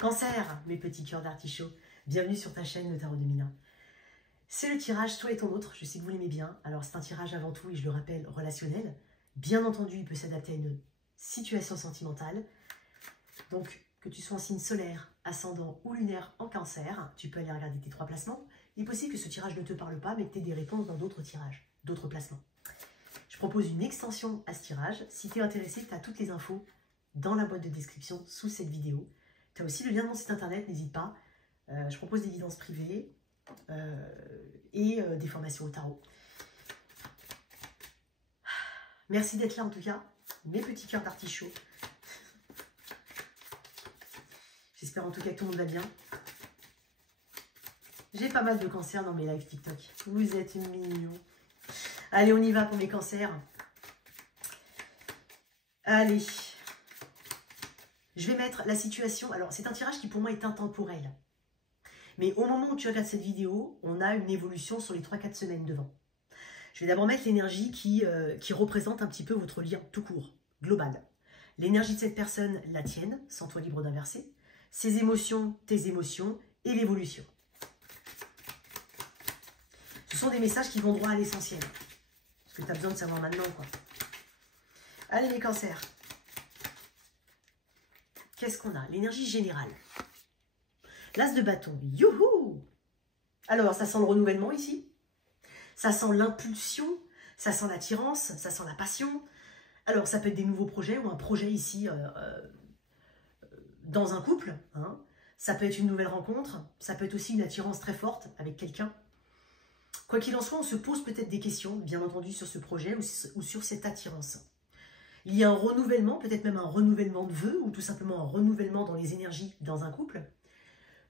Cancer, mes petits cœurs d'artichaut, bienvenue sur ta chaîne Le Tarot de Mina. C'est le tirage Toi et ton autre, je sais que vous l'aimez bien. Alors c'est un tirage avant tout, et je le rappelle, relationnel. Bien entendu, il peut s'adapter à une situation sentimentale. Donc, que tu sois en signe solaire, ascendant ou lunaire en Cancer, tu peux aller regarder tes 3 placements. Il est possible que ce tirage ne te parle pas, mais que tu aies des réponses dans d'autres tirages, d'autres placements. Je propose une extension à ce tirage. Si tu es intéressé, tu as toutes les infos dans la boîte de description sous cette vidéo. Tu as aussi le lien de mon site internet, n'hésite pas. Je propose des guidances privées et des formations au tarot. Merci d'être là en tout cas, mes petits cœurs d'artichaut. J'espère en tout cas que tout le monde va bien. J'ai pas mal de cancers dans mes lives TikTok. Vous êtes mignons. Allez, on y va pour mes cancers. Allez. Je vais mettre la situation. Alors, c'est un tirage qui pour moi est intemporel. Mais au moment où tu regardes cette vidéo, on a une évolution sur les 3-4 semaines devant. Je vais d'abord mettre l'énergie qui représente un petit peu votre lien tout court, global. L'énergie de cette personne, la tienne, sans toi libre d'inverser. Ses émotions, tes émotions et l'évolution. Ce sont des messages qui vont droit à l'essentiel. Ce que tu as besoin de savoir maintenant, quoi. Allez, les cancers. Qu'est-ce qu'on a? L'énergie générale. L'as de bâton. Youhou! Alors, ça sent le renouvellement ici. Ça sent l'impulsion. Ça sent l'attirance. Ça sent la passion. Alors, ça peut être des nouveaux projets ou un projet ici dans un couple. Hein. Ça peut être une nouvelle rencontre. Ça peut être aussi une attirance très forte avec quelqu'un. Quoi qu'il en soit, on se pose peut-être des questions, bien entendu, sur ce projet ou sur cette attirance. Il y a un renouvellement, peut-être même un renouvellement de vœux, ou tout simplement un renouvellement dans les énergies dans un couple.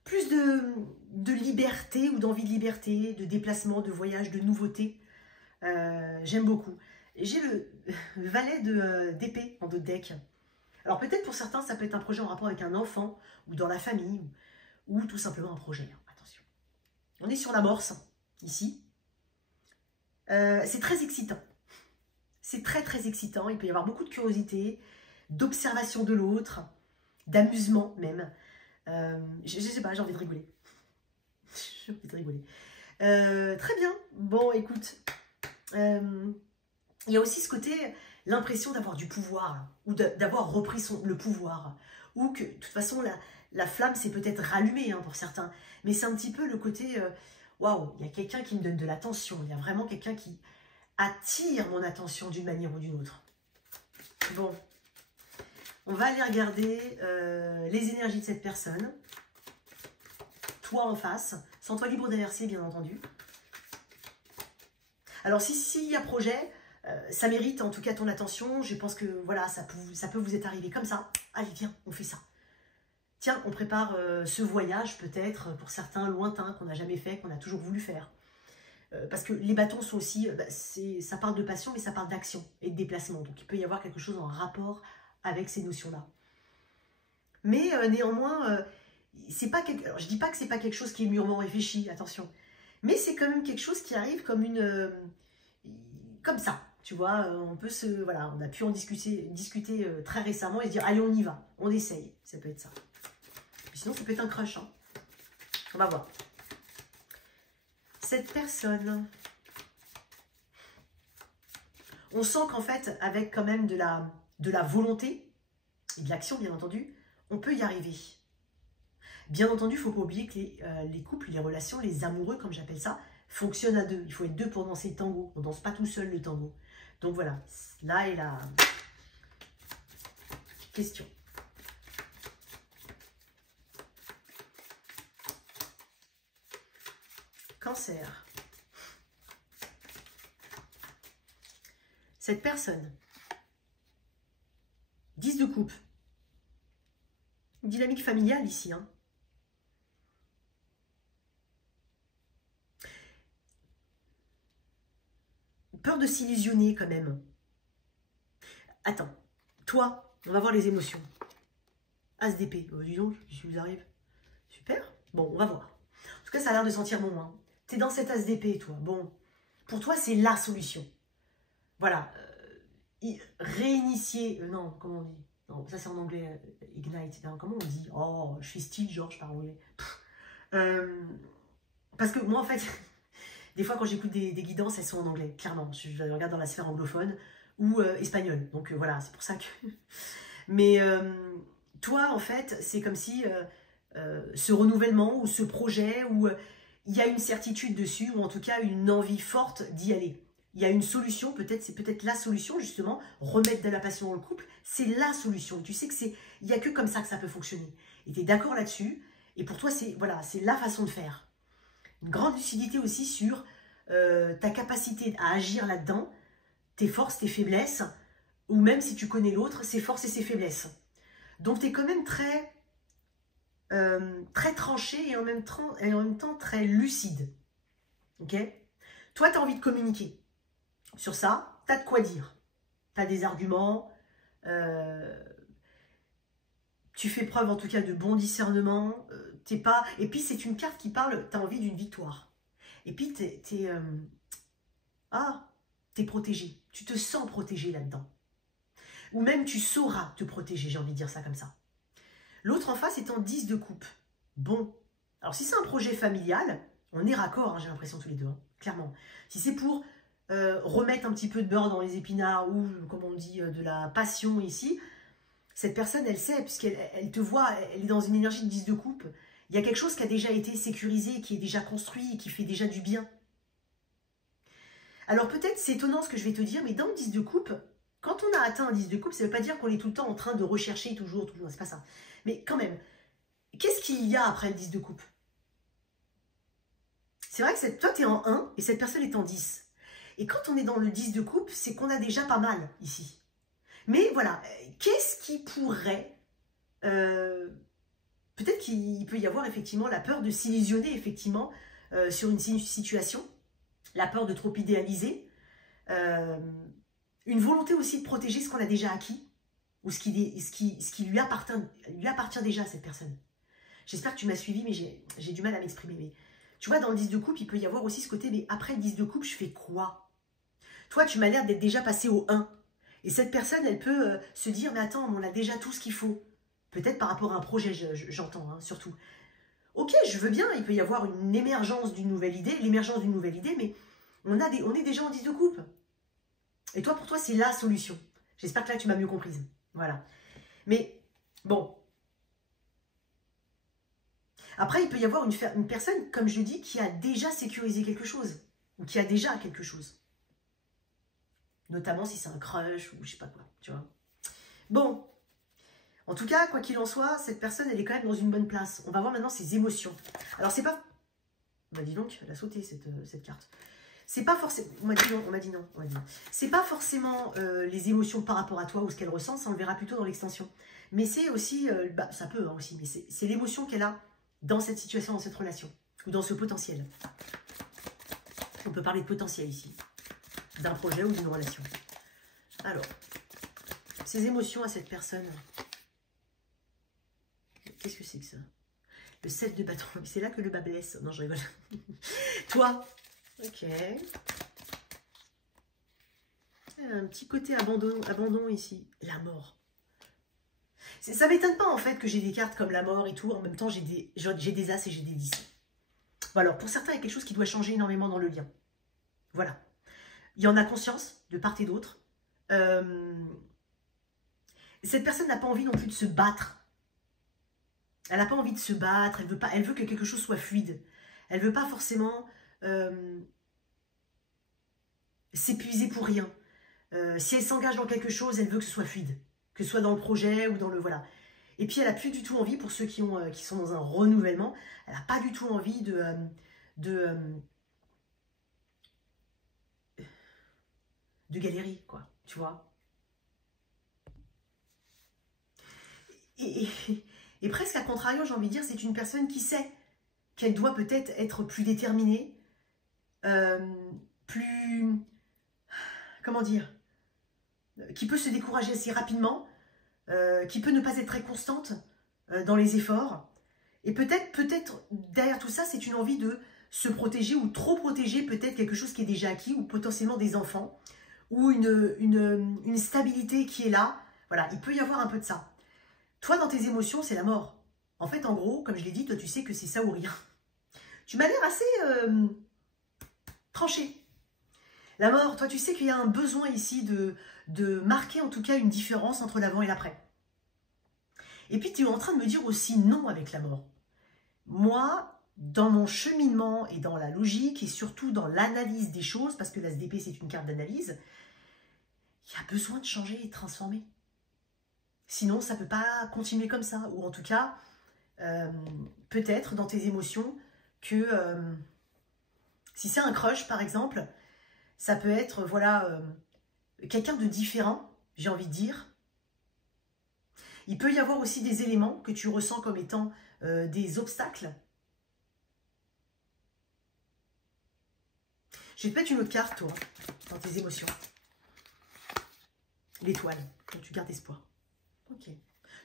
Plus de liberté ou d'envie de liberté, de déplacement, de voyage, de nouveauté. J'aime beaucoup. J'ai le valet d'épée en dos de deck. Alors peut-être pour certains, ça peut être un projet en rapport avec un enfant, ou dans la famille, ou tout simplement un projet. Attention. On est sur l'amorce, ici. C'est très excitant. C'est très très excitant. Il peut y avoir beaucoup de curiosité, d'observation de l'autre, d'amusement même. Je sais pas, j'ai envie de rigoler. J'ai envie de rigoler. Très bien. Bon, écoute. Il y a aussi ce côté, l'impression d'avoir du pouvoir, ou d'avoir repris le pouvoir. Ou que, de toute façon, la flamme s'est peut-être rallumée hein, pour certains. Mais c'est un petit peu le côté... waouh, il y a quelqu'un qui me donne de l'attention. Il y a vraiment quelqu'un qui attire mon attention d'une manière ou d'une autre. Bon, on va aller regarder les énergies de cette personne. Toi en face, sans toi libre d'inverser, bien entendu. Alors, s'il y a projet, ça mérite en tout cas ton attention. Je pense que voilà, ça peut vous être arrivé comme ça. Allez, viens, on fait ça. Tiens, on prépare ce voyage peut-être pour certains lointains qu'on n'a jamais fait, qu'on a toujours voulu faire. Parce que les bâtons sont aussi, ça parle de passion, mais ça parle d'action et de déplacement. Donc il peut y avoir quelque chose en rapport avec ces notions-là. Mais néanmoins, c'est pas alors, je ne dis pas que c'est pas quelque chose qui est mûrement réfléchi, attention. Mais c'est quand même quelque chose qui arrive comme comme ça. Tu vois, voilà, on a pu en discuter très récemment et se dire, allez, on y va, on essaye. Ça peut être ça. Sinon, ça peut être un crush. Hein. On va voir. Cette personne, on sent qu'en fait, avec quand même de la volonté et de l'action, bien entendu, on peut y arriver. Bien entendu, il ne faut pas oublier que les couples, les relations, les amoureux, comme j'appelle ça, fonctionnent à deux. Il faut être deux pour danser le tango. On ne danse pas tout seul le tango. Donc voilà, là est la question. Cancer. Cette personne, 10 de coupe, dynamique familiale ici. Hein. Peur de s'illusionner quand même. Attends, toi, on va voir les émotions. As d'épée, dis donc, qu'est-ce qui vous arrive? Super, bon, on va voir. En tout cas, ça a l'air de sentir bon. Hein. Tu es dans cet as d'épée, toi. Bon, pour toi, c'est la solution. Voilà. Réinitier, non, comment on dit? Non, ça c'est en anglais, ignite. Non, comment on dit? Oh, je suis style, genre, je parle anglais. Parce que moi, en fait, des fois, quand j'écoute des guidances, elles sont en anglais, clairement. Je regarde dans la sphère anglophone ou espagnole. Donc voilà, c'est pour ça que... Mais toi, en fait, c'est comme si ce renouvellement ou ce projet où il y a une certitude dessus, ou en tout cas une envie forte d'y aller. Il y a une solution, peut-être c'est peut-être la solution, justement, remettre de la passion dans le couple, c'est la solution. Tu sais que il n'y a que comme ça que ça peut fonctionner. Et tu es d'accord là-dessus, et pour toi, c'est voilà, c'est la façon de faire. Une grande lucidité aussi sur ta capacité à agir là-dedans, tes forces, tes faiblesses, ou même si tu connais l'autre, ses forces et ses faiblesses. Donc tu es quand même très tranché et en même temps très lucide. Ok? Toi, tu as envie de communiquer. Sur ça, tu as de quoi dire. Tu as des arguments. Tu fais preuve en tout cas de bon discernement. T'es pas... Et puis, c'est une carte qui parle, tu as envie d'une victoire. Et puis, t'es protégé. Tu te sens protégé là-dedans. Ou même, tu sauras te protéger, j'ai envie de dire ça comme ça. L'autre en face est en 10 de coupe. Bon. Alors, si c'est un projet familial, on est raccord, hein, j'ai l'impression tous les deux, hein, clairement. Si c'est pour remettre un petit peu de beurre dans les épinards ou, comme on dit, de la passion ici, cette personne, elle sait, puisqu'elle te voit, elle est dans une énergie de 10 de coupe. Il y a quelque chose qui a déjà été sécurisé, qui est déjà construit, qui fait déjà du bien. Alors peut-être, c'est étonnant ce que je vais te dire, mais dans le 10 de coupe, quand on a atteint un 10 de coupe, ça ne veut pas dire qu'on est tout le temps en train de rechercher toujours, c'est pas ça. Mais quand même, qu'est-ce qu'il y a après le 10 de coupe? C'est vrai que toi, tu es en 1 et cette personne est en 10. Et quand on est dans le 10 de coupe, c'est qu'on a déjà pas mal ici. Mais voilà, qu'est-ce qui pourrait... peut-être qu'il peut y avoir effectivement la peur de s'illusionner effectivement sur une situation, la peur de trop idéaliser, une volonté aussi de protéger ce qu'on a déjà acquis, ou ce qui lui appartient déjà à cette personne. J'espère que tu m'as suivi, mais j'ai du mal à m'exprimer. Mais tu vois, dans le 10 de coupe, il peut y avoir aussi ce côté, mais après le 10 de coupe, je fais quoi? Toi, tu m'as l'air d'être déjà passé au 1. Et cette personne, elle peut se dire, mais attends, on a déjà tout ce qu'il faut. Peut-être par rapport à un projet, j'entends, hein, surtout. Ok, je veux bien, il peut y avoir une émergence d'une nouvelle idée, l'émergence d'une nouvelle idée, mais on est déjà en 10 de coupe. Et toi, pour toi, c'est la solution. J'espère que là, tu m'as mieux comprise. Voilà. Mais, bon. Après, il peut y avoir une personne, comme je le dis, qui a déjà sécurisé quelque chose. Ou qui a déjà quelque chose. Notamment si c'est un crush ou je sais pas quoi, tu vois. Bon. En tout cas, quoi qu'il en soit, cette personne, elle est quand même dans une bonne place. On va voir maintenant ses émotions. Alors, c'est pas... Bah, dis donc, elle a sauté cette carte. C'est pas forcément... On m'a dit non. C'est pas forcément les émotions par rapport à toi ou ce qu'elle ressent, ça on le verra plutôt dans l'extension. Mais c'est aussi... ça peut hein, aussi, mais c'est l'émotion qu'elle a dans cette situation, dans cette relation. Ou dans ce potentiel. On peut parler de potentiel ici. D'un projet ou d'une relation. Alors, ses émotions à cette personne... Qu'est-ce que c'est que ça? Le 7 de bâton. C'est là que le bas blesse. Non, je rigole. Toi. Ok. Un petit côté abandon ici. La mort. Ça m'étonne pas en fait que j'ai des cartes comme la mort et tout. En même temps, j'ai des as et j'ai des 10. Bon, alors, pour certains, il y a quelque chose qui doit changer énormément dans le lien. Voilà. Il y en a conscience de part et d'autre. Cette personne n'a pas envie non plus de se battre. Elle n'a pas envie de se battre, elle veut que quelque chose soit fluide. Elle ne veut pas forcément s'épuiser pour rien. Si elle s'engage dans quelque chose, elle veut que ce soit fluide. Que ce soit dans le projet ou dans le... Voilà. Et puis elle n'a plus du tout envie, pour ceux qui sont dans un renouvellement, elle n'a pas du tout envie de galérer, quoi. Tu vois. Et presque à contrario, j'ai envie de dire, c'est une personne qui sait qu'elle doit peut-être être plus déterminée, plus... Comment dire? Qui peut se décourager assez rapidement, qui peut ne pas être très constante dans les efforts. Et peut-être derrière tout ça, c'est une envie de se protéger ou trop protéger peut-être quelque chose qui est déjà acquis ou potentiellement des enfants ou une stabilité qui est là. Voilà, il peut y avoir un peu de ça. Toi, dans tes émotions, c'est la mort. En fait, en gros, comme je l'ai dit, toi, tu sais que c'est ça ou rien. Tu m'as l'air assez tranché. La mort, toi, tu sais qu'il y a un besoin ici de marquer en tout cas une différence entre l'avant et l'après. Et puis, tu es en train de me dire aussi non avec la mort. Moi, dans mon cheminement et dans la logique et surtout dans l'analyse des choses, parce que l'ASDP, c'est une carte d'analyse, il y a besoin de changer et de transformer. Sinon, ça ne peut pas continuer comme ça. Ou en tout cas, peut-être dans tes émotions que si c'est un crush, par exemple, ça peut être voilà quelqu'un de différent, j'ai envie de dire. Il peut y avoir aussi des éléments que tu ressens comme étant des obstacles. Je vais te mettre une autre carte, toi, dans tes émotions. L'étoile, dont tu gardes espoir. Ok.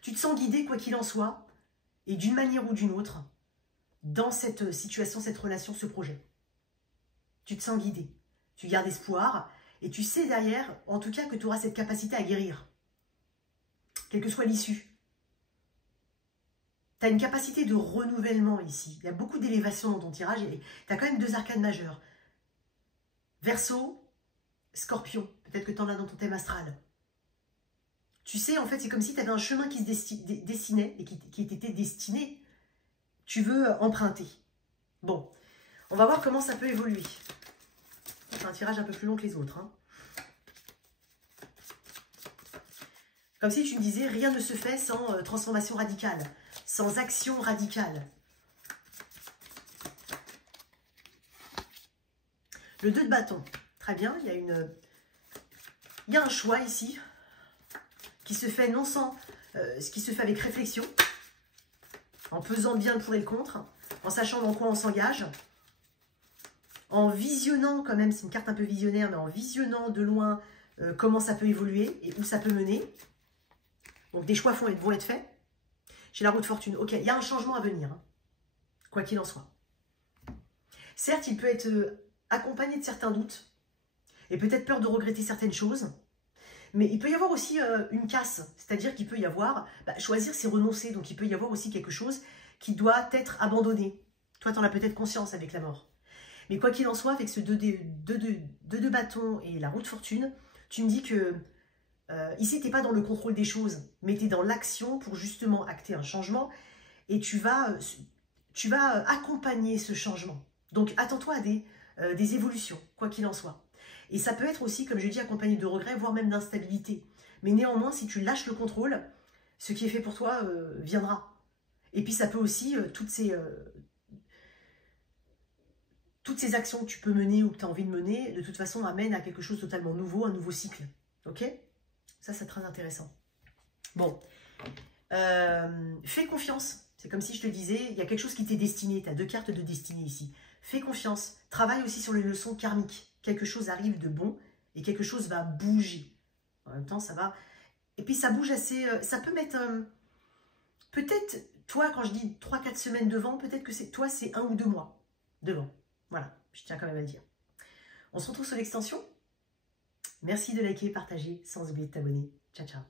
Tu te sens guidé, quoi qu'il en soit, et d'une manière ou d'une autre, dans cette situation, cette relation, ce projet. Tu te sens guidé. Tu gardes espoir, et tu sais derrière, en tout cas, que tu auras cette capacité à guérir. Quelle que soit l'issue. Tu as une capacité de renouvellement ici. Il y a beaucoup d'élévation dans ton tirage, et tu as quand même 2 arcanes majeures. Verseau, Scorpion. Peut-être que tu en as dans ton thème astral. Tu sais, en fait, c'est comme si tu avais un chemin qui se dessinait et qui t'était destiné. Tu veux emprunter. Bon, on va voir comment ça peut évoluer. C'est un tirage un peu plus long que les autres. Hein. Comme si tu me disais, rien ne se fait sans transformation radicale, sans action radicale. Le 2 de bâton. Très bien, il y a un choix ici qui se fait non sans, ce qui se fait avec réflexion, en pesant le bien, le pour et le contre, en sachant dans quoi on s'engage, en visionnant quand même, c'est une carte un peu visionnaire, mais en visionnant de loin comment ça peut évoluer et où ça peut mener. Donc des choix vont être faits. J'ai la roue de fortune. Ok, il y a un changement à venir, hein, quoi qu'il en soit. Certes, il peut être accompagné de certains doutes et peut-être peur de regretter certaines choses. Mais il peut y avoir aussi une casse, c'est-à-dire qu'il peut y avoir, choisir c'est renoncer, donc il peut y avoir aussi quelque chose qui doit être abandonné. Toi, tu en as peut-être conscience avec la mort. Mais quoi qu'il en soit, avec ce 2 de bâton et la roue de fortune, tu me dis que ici, tu n'es pas dans le contrôle des choses, mais tu es dans l'action pour justement acter un changement et tu vas accompagner ce changement. Donc, attends-toi à des évolutions, quoi qu'il en soit. Et ça peut être aussi, comme je dis, accompagné de regrets, voire même d'instabilité. Mais néanmoins, si tu lâches le contrôle, ce qui est fait pour toi viendra. Et puis ça peut aussi, toutes ces actions que tu peux mener ou que tu as envie de mener, de toute façon, amènent à quelque chose de totalement nouveau, un nouveau cycle. Ok? Ça, c'est très intéressant. Bon. Fais confiance. C'est comme si je te disais, il y a quelque chose qui t'est destiné. Tu as 2 cartes de destinée ici. Fais confiance. Travaille aussi sur les leçons karmiques. Quelque chose arrive de bon et quelque chose va bouger. En même temps, ça va... Et puis, ça bouge assez... ça peut mettre... peut-être, toi, quand je dis 3-4 semaines devant, peut-être que toi, c'est 1 ou 2 mois devant. Voilà, je tiens quand même à le dire. On se retrouve sur l'extension. Merci de liker, partager, sans oublier de t'abonner. Ciao, ciao.